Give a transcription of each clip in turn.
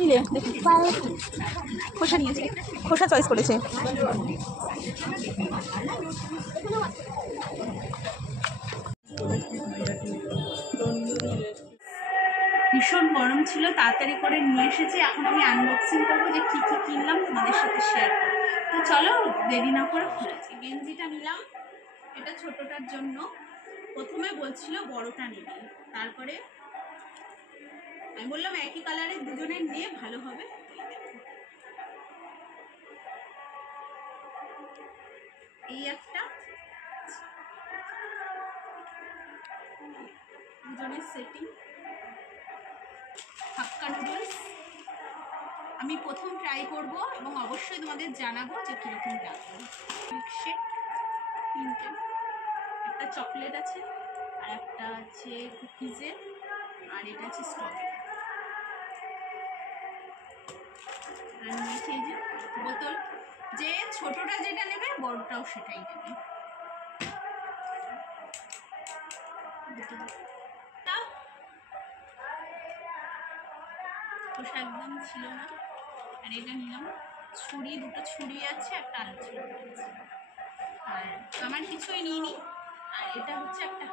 নিলে দেখি খোসা নিয়েছে, খোসা চয়েস করেছে। ভীষণ গরম ছিল, তাড়াতাড়ি করে নিয়ে এসেছি। এখন আমি আনবক্সিং করবো যে কী কী কিনলাম তোমাদের সাথে শেয়ার করবো। তো চলো দেরি না করে খুলেছি। গেঞ্জিটা নিলাম, এটা ছোটটার জন্য। প্রথমে বলছিল বড়টা নেবে, তারপরে আমি বললাম একই কালারের দুজনের নিয়ে ভালো হবে। এই একটা দুজনের সেটিং, হাক্কা নুডলস। আমি প্রথম ট্রাই করব এবং অবশ্যই তোমাদের জানাবো যে কীরকম লাগবে। মিল্কশেক তিনটে, একটা চকলেট আছে, আর একটা আছে কুকিজের, আর এটা আছে স্ট্রবেরি। আর নিয়েছি এই যে বোতল, যে ছোটটা যেটা নেবে বড়টাও সেটাই নেবে। খোসা একদম ছিল না। আর এটা নিলাম ছুরি, দুটো ছুরি আছে, একটা আলু ছুরি আছে। আর আমার কিছুই নিইনি। আর এটা হচ্ছে একটা,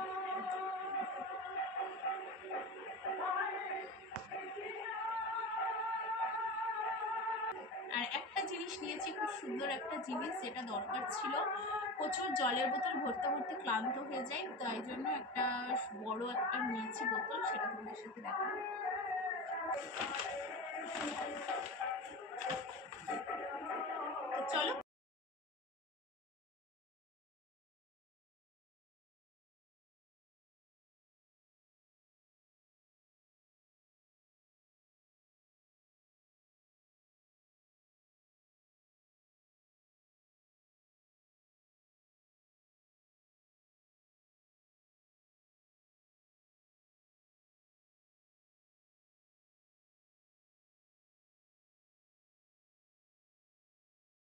আর একটা জিনিস নিয়েছি, খুব সুন্দর একটা জিনিস যেটা দরকার ছিল। প্রচুর জলের বোতল ভরতে ভরতে ক্লান্ত হয়ে যায়, তাই জন্য একটা বড় একটা নিয়েছি বোতল, সেটা তোমাদের সাথে দেখাবো।